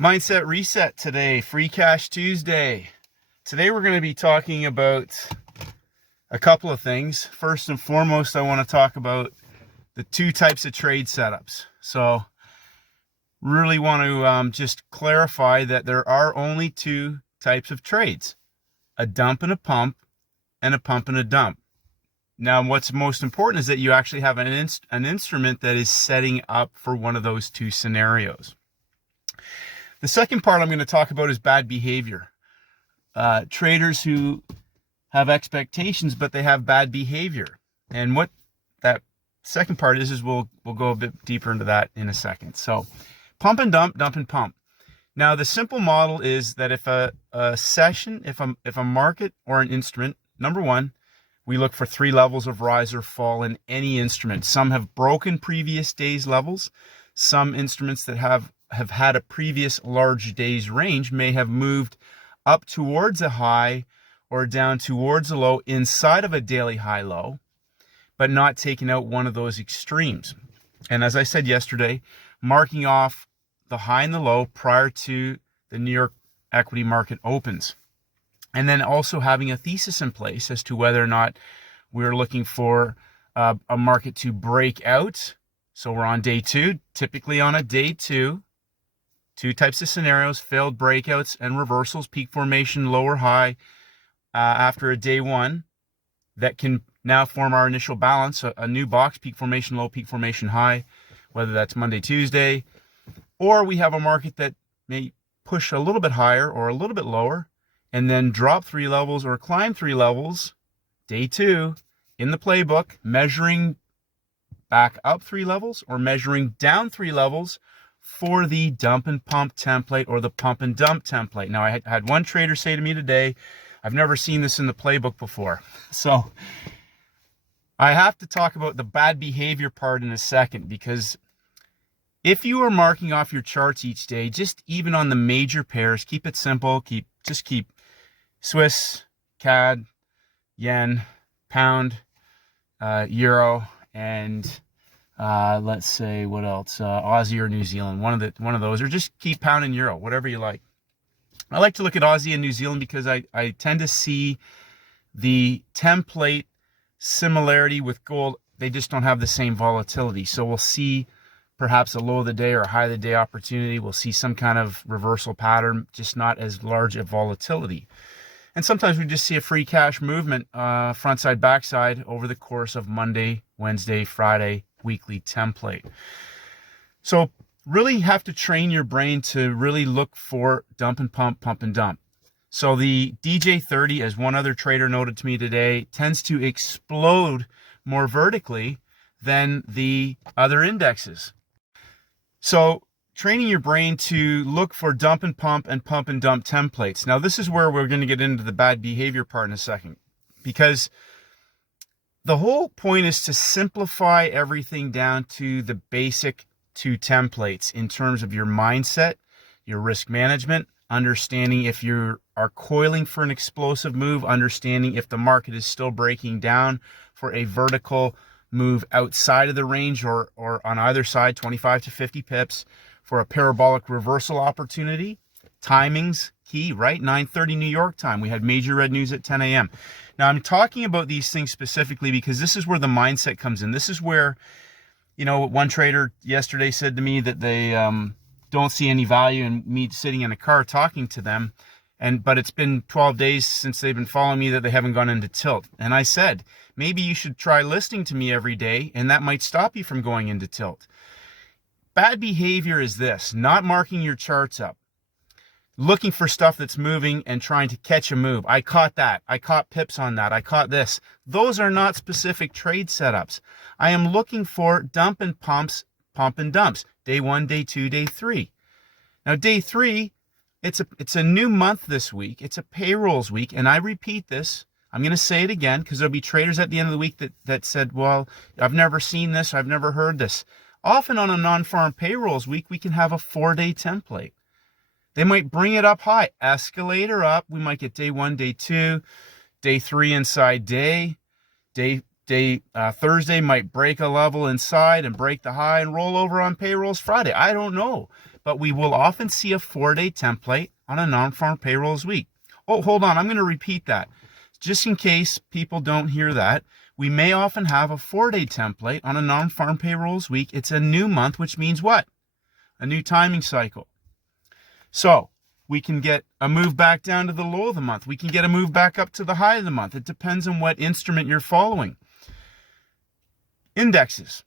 Mindset Reset today, Free Cash Tuesday. Today we're going to be talking about a couple of things. First and foremost, I want to talk about the two types of trade setups. So really want to just clarify that there are only two types of trades: a dump and a pump, and a pump and a dump. Now, what's most important is that you actually have an instrument that is setting up for one of those two scenarios. The second part I'm going to talk about is bad behavior. Traders who have expectations, but they have bad behavior. And what that second part is we'll go a bit deeper into that in a second. So pump and dump, dump and pump. Now, the simple model is that if a market or an instrument, number one, we look for 3 levels of rise or fall in any instrument. Some have broken previous day's levels. Some instruments that have had a previous large day's range may have moved up towards a high or down towards a low inside of a daily high-low, but not taking out one of those extremes. And as I said yesterday, marking off the high and the low prior to the New York equity market opens. And then also having a thesis in place as to whether or not we're looking for a market to break out. So we're on day 2, typically on a day 2, two types of scenarios: failed breakouts and reversals, peak formation, lower high after a day 1 that can now form our initial balance, a new box, peak formation low, peak formation high, whether that's Monday, Tuesday, or we have a market that may push a little bit higher or a little bit lower and then drop 3 levels or climb 3 levels, day 2, in the playbook, measuring back up 3 levels or measuring down 3 levels for the dump and pump template or the pump and dump template. Now, I had one trader say to me today, I've never seen this in the playbook before. So I have to talk about the bad behavior part in a second, because if you are marking off your charts each day, just even on the major pairs, keep it simple, keep Swiss, CAD, yen, pound, euro, and let's say what else, Aussie or New Zealand, one of those, or just keep pound and euro, whatever you like. I like to look at Aussie and New Zealand because I tend to see the template similarity with gold. They just don't have the same volatility. So we'll see perhaps a low of the day or a high of the day opportunity. We'll see some kind of reversal pattern, just not as large a volatility. And sometimes we just see a free cash movement, front side, back side, over the course of Monday, Wednesday, Friday, weekly template. So really have to train your brain to really look for dump and pump, pump and dump. So the DJ30, as one other trader noted to me today, tends to explode more vertically than the other indexes. So training your brain to look for dump and pump and dump templates. Now, this is where we're going to get into the bad behavior part in a second, because the whole point is to simplify everything down to the basic 2 templates in terms of your mindset, your risk management, understanding if you are coiling for an explosive move, understanding if the market is still breaking down for a vertical move outside of the range or on either side, 25 to 50 pips, for a parabolic reversal opportunity. Timing's key, right? 9:30 New York time. We had major red news at 10 a.m. Now, I'm talking about these things specifically because this is where the mindset comes in. This is where, one trader yesterday said to me that they don't see any value in me sitting in a car talking to them, but it's been 12 days since they've been following me that they haven't gone into tilt. And I said, maybe you should try listening to me every day, and that might stop you from going into tilt. Bad behavior is this: not marking your charts up, looking for stuff that's moving and trying to catch a move. I caught that. I caught pips on that. I caught this. Those are not specific trade setups. I am looking for dump and pumps, pump and dumps. Day 1, day 2, day 3. Now, day 3, it's a new month this week. It's a payrolls week. And I repeat this. I'm going to say it again because there'll be traders at the end of the week that said, well, I've never seen this. I've never heard this. Often on a non-farm payrolls week, we can have a 4-day template. They might bring it up high, escalator up. We might get day 1, day 2, day 3 inside day Thursday might break a level inside and break the high and roll over on payrolls Friday. I don't know. But we will often see a 4-day template on a non-farm payrolls week. Oh, hold on. I'm going to repeat that. Just in case people don't hear that, we may often have a 4-day template on a non-farm payrolls week. It's a new month, which means what? A new timing cycle. So we can get a move back down to the low of the month. We can get a move back up to the high of the month. It depends on what instrument you're following. Indexes.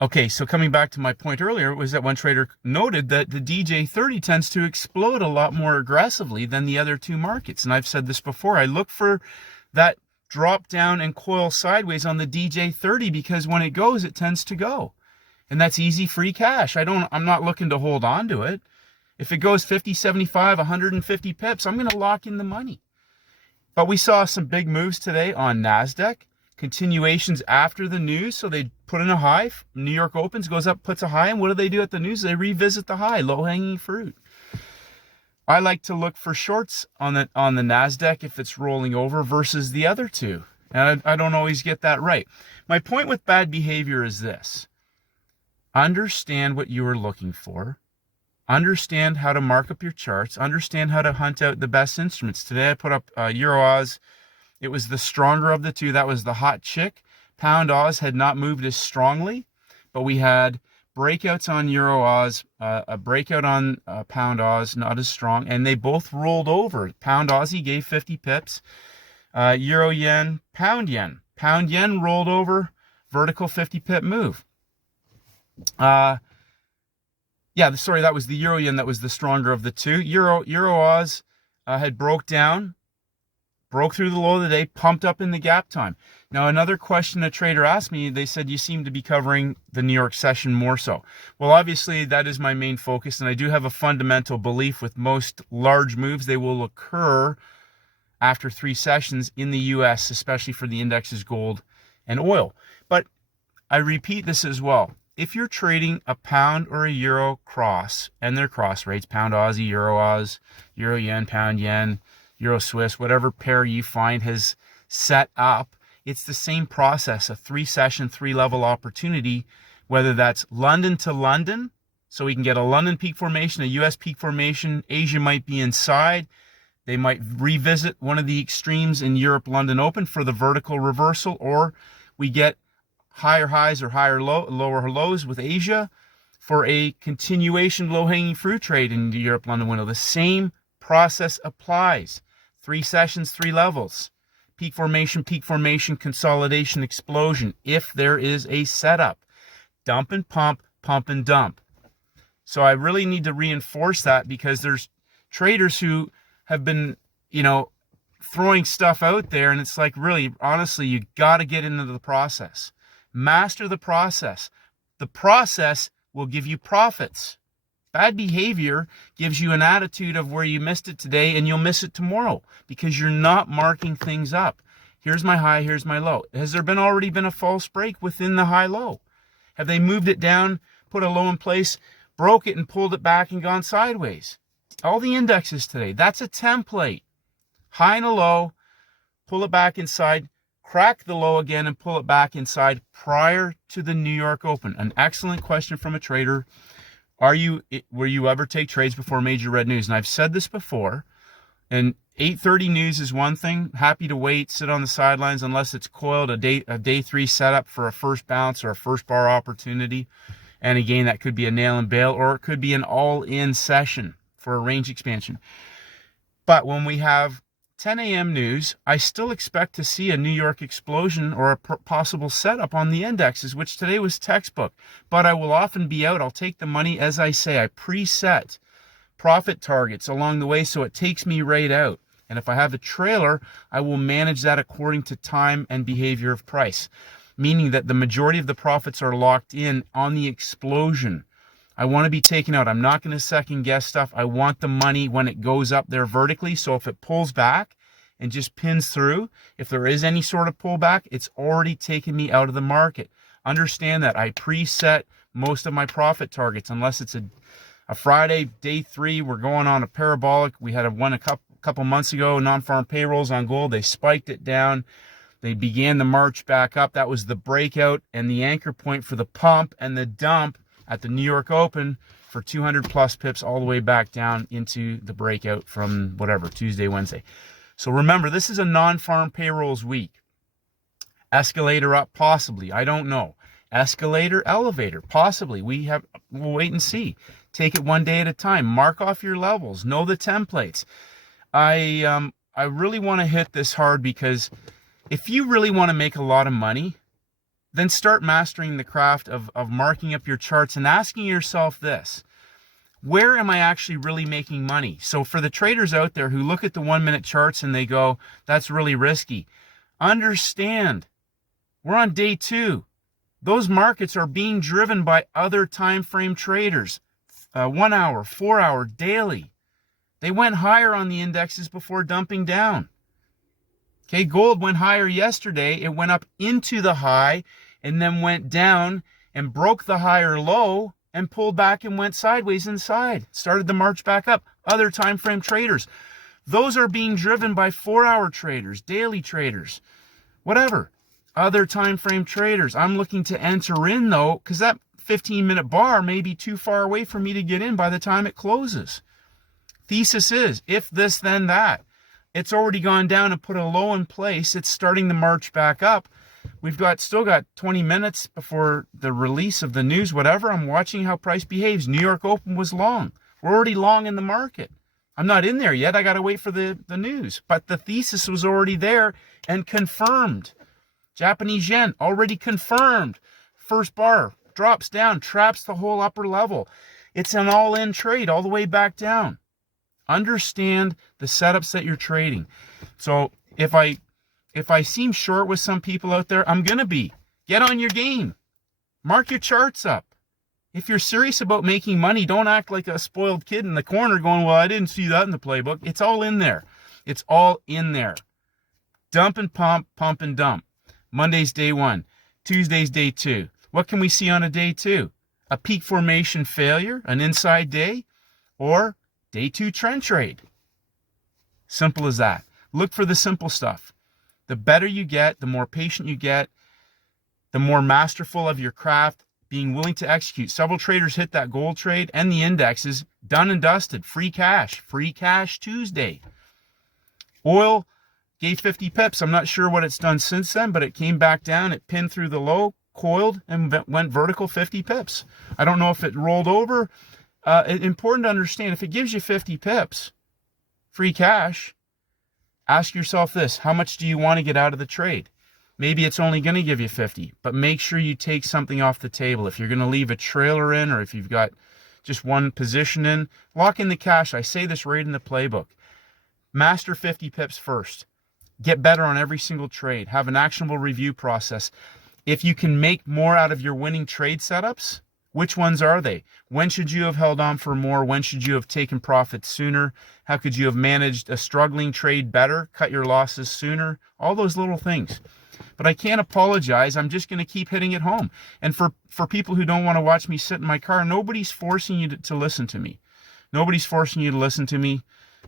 Okay, so coming back to my point earlier, was that one trader noted that the DJ30 tends to explode a lot more aggressively than the other two markets. And I've said this before. I look for that drop down and coil sideways on the DJ30 because when it goes, it tends to go. And that's easy free cash. I'm not looking to hold on to it. If it goes 50, 75, 150 pips, I'm going to lock in the money. But we saw some big moves today on NASDAQ. Continuations after the news, so they put in a high. New York opens, goes up, puts a high, and what do they do at the news? They revisit the high, low-hanging fruit. I like to look for shorts on the NASDAQ if it's rolling over versus the other two, and I don't always get that right. My point with bad behavior is this. Understand what you are looking for. Understand how to mark up your charts. Understand how to hunt out the best instruments. Today I put up Euro-Oz. It was the stronger of the two. That was the hot chick. Pound Oz had not moved as strongly, but we had breakouts on Euro Oz, a breakout on Pound Oz, not as strong, and they both rolled over. Pound Aussie gave 50 pips. Euro Yen, Pound Yen. Pound Yen rolled over, vertical 50 pip move. That was the Euro Yen that was the stronger of the two. Euro Oz had broke through the low of the day, pumped up in the gap time. Now, another question a trader asked me, they said, you seem to be covering the New York session more so. Well, obviously, that is my main focus, and I do have a fundamental belief with most large moves, they will occur after 3 sessions in the U.S., especially for the indexes, gold and oil. But I repeat this as well. If you're trading a pound or a euro cross, and their cross rates, pound Aussie, Euro Oz, Euro Yen, pound Yen, Euro Swiss, whatever pair you find has set up, it's the same process, a 3-session, 3-level opportunity, whether that's London to London, so we can get a London peak formation, a US peak formation, Asia might be inside, they might revisit one of the extremes in Europe London Open for the vertical reversal, or we get higher highs or lower lows with Asia for a continuation low-hanging fruit trade in the Europe London window. The same process applies. 3 sessions, 3 levels. Peak formation, consolidation, explosion. If there is a setup. Dump and pump, pump and dump. So I really need to reinforce that because there's traders who have been, throwing stuff out there, and it's like, really, honestly, you got to get into the process. Master the process. The process will give you profits. Bad behavior gives you an attitude of where you missed it today and you'll miss it tomorrow because you're not marking things up. Here's my high, here's my low. Has there already been a false break within the high-low? Have they moved it down, put a low in place, broke it and pulled it back and gone sideways? All the indexes today, that's a template. High and a low, pull it back inside, crack the low again and pull it back inside prior to the New York Open. An excellent question from a trader. Will you ever take trades before major red news? And I've said this before, and 8:30 news is one thing. Happy to wait, sit on the sidelines unless it's coiled, a day 3 setup for a first bounce or a first bar opportunity. And again, that could be a nail and bail, or it could be an all-in session for a range expansion. But when we have 10 a.m. news, I still expect to see a New York explosion or a possible setup on the indexes, which today was textbook. But I will often be out. I'll take the money, as I say. I preset profit targets along the way so it takes me right out. And if I have a trailer, I will manage that according to time and behavior of price, meaning that the majority of the profits are locked in on the explosion. I want to be taken out. I'm not going to second guess stuff. I want the money when it goes up there vertically. So if it pulls back and just pins through, if there is any sort of pullback, it's already taken me out of the market. Understand that I preset most of my profit targets, unless it's a Friday, day 3, we're going on a parabolic. We had one a couple months ago, non-farm payrolls on gold. They spiked it down. They began the march back up. That was the breakout and the anchor point for the pump and the dump at the New York Open for 200 plus pips all the way back down into the breakout from whatever, Tuesday, Wednesday. So remember, this is a non-farm payrolls week. Escalator up, possibly. I don't know. Escalator, elevator, possibly. We'll wait and see. Take it one day at a time. Mark off your levels. Know the templates. I really want to hit this hard because if you really want to make a lot of money, then start mastering the craft of marking up your charts and asking yourself this: where am I actually really making money? So for the traders out there who look at the 1 minute charts and they go, that's really risky, understand, we're on day 2. Those markets are being driven by other time frame traders, 1 hour, 4 hour, daily. They went higher on the indexes before dumping down. Okay, gold went higher yesterday. It went up into the high and then went down and broke the higher low and pulled back and went sideways inside. Started the march back up. Other time frame traders. Those are being driven by 4 hour traders, daily traders, whatever. Other time frame traders. I'm looking to enter in though, because that 15-minute bar may be too far away for me to get in by the time it closes. Thesis is, if this, then that. It's already gone down and put a low in place. It's starting the march back up. We've still got 20 minutes before the release of the news, whatever. I'm watching how price behaves. New York Open was long. We're already long in the market. I'm not in there yet. I got to wait for the news. But the thesis was already there and confirmed. Japanese yen already confirmed. First bar drops down, traps the whole upper level. It's an all-in trade all the way back down. Understand the setups that you're trading. So if I seem short with some people out there, I'm going to be. Get on your game. Mark your charts up. If you're serious about making money, don't act like a spoiled kid in the corner going, well, I didn't see that in the playbook. It's all in there. It's all in there. Dump and pump, pump and dump. Monday's day 1. Tuesday's day 2. What can we see on a day 2? A peak formation failure, an inside day, or day 2 trend trade. Simple as that. Look for the simple stuff. The better you get, the more patient you get, the more masterful of your craft, being willing to execute. Several traders hit that gold trade and the indexes, done and dusted. Free cash Tuesday. Oil gave 50 pips. I'm not sure what it's done since then, but it came back down. It pinned through the low, coiled, and went vertical 50 pips. I don't know if it rolled over. Important to understand, if it gives you 50 pips, free cash, ask yourself this: how much do you want to get out of the trade? Maybe it's only going to give you 50, but make sure you take something off the table. If you're going to leave a trailer in, or if you've got just one position in, lock in the cash. I say this right in the playbook. Master 50 pips first. Get better on every single trade. Have an actionable review process. If you can make more out of your winning trade setups, which ones are they? When should you have held on for more? When should you have taken profits sooner? How could you have managed a struggling trade better? Cut your losses sooner? All those little things. But I can't apologize. I'm just going to keep hitting it home. And for people who don't want to watch me sit in my car, nobody's forcing you to listen to me. Nobody's forcing you to listen to me.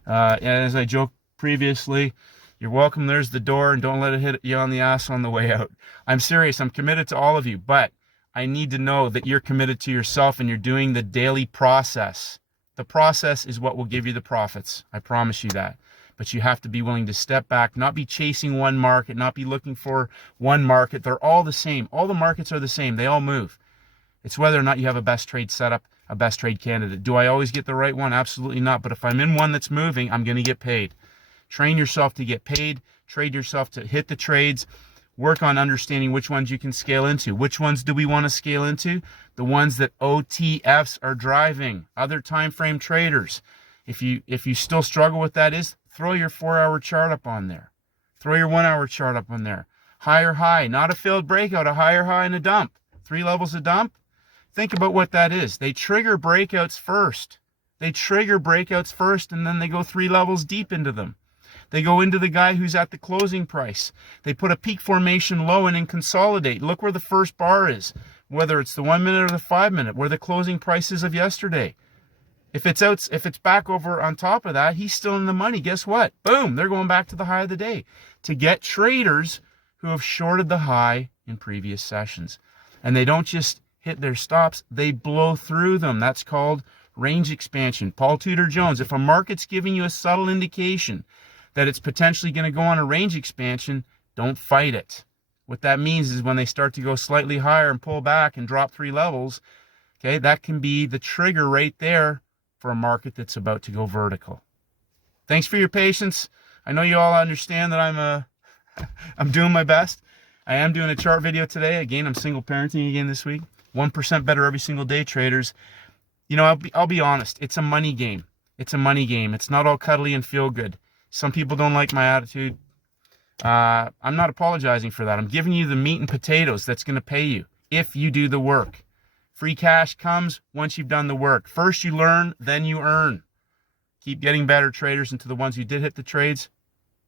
As I joked previously, you're welcome. There's the door, and don't let it hit you on the ass on the way out. I'm serious. I'm committed to all of you, but I need to know that you're committed to yourself and you're doing the daily process. The process is what will give you the profits. I promise you that. But you have to be willing to step back, not be chasing one market, not be looking for one market. They're all the same. All the markets are the same. They all move. It's whether or not you have a best trade setup, a best trade candidate. Do I always get the right one? Absolutely not. But if I'm in one that's moving, I'm going to get paid. Train yourself to get paid. Trade yourself to hit the trades. Work on understanding which ones you can scale into. Which ones do we want to scale into? The ones that OTFs are driving, other time frame traders. If you still struggle with that, throw your 4-hour chart up on there. Throw your 1-hour chart up on there. Higher high, not a failed breakout, a higher high and a dump. 3 levels of dump. Think about what that is. They trigger breakouts first. They trigger breakouts first, and then they go 3 levels deep into them. They go into the guy who's at the closing price. They put a peak formation low and then consolidate. Look where the first bar is, whether it's the 1 minute or the 5 minute, where the closing price is of yesterday. If it's back over on top of that, he's still in the money. Guess what? Boom, they're going back to the high of the day. To get traders who have shorted the high in previous sessions. And they don't just hit their stops, they blow through them. That's called range expansion. Paul Tudor Jones, if a market's giving you a subtle indication that it's potentially going to go on a range expansion, don't fight it. What that means is when they start to go slightly higher and pull back and drop 3 levels, okay, that can be the trigger right there for a market that's about to go vertical. Thanks for your patience. I know you all understand that I'm doing my best. I am doing a chart video today. Again, I'm single parenting again this week. 1% better every single day, traders. You know, I'll be honest. It's a money game. It's a money game. It's not all cuddly and feel good. Some people don't like my attitude. I'm not apologizing for that. I'm giving you the meat and potatoes that's going to pay you if you do the work. Free cash comes once you've done the work. First you learn, then you earn. Keep getting better, traders, and to the ones who did hit the trades,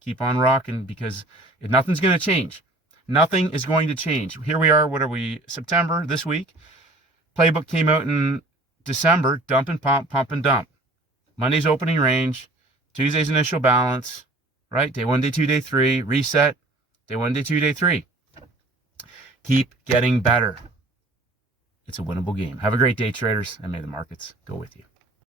keep on rocking, because nothing's going to change. Nothing is going to change. Here we are, what are we, September, this week. Playbook came out in December, dump and pump, pump and dump. Monday's opening range, Tuesday's initial balance, right? Day 1, day 2, day 3, reset, day 1, day 2, day 3. Keep getting better. It's a winnable game. Have a great day, traders, and may the markets go with you.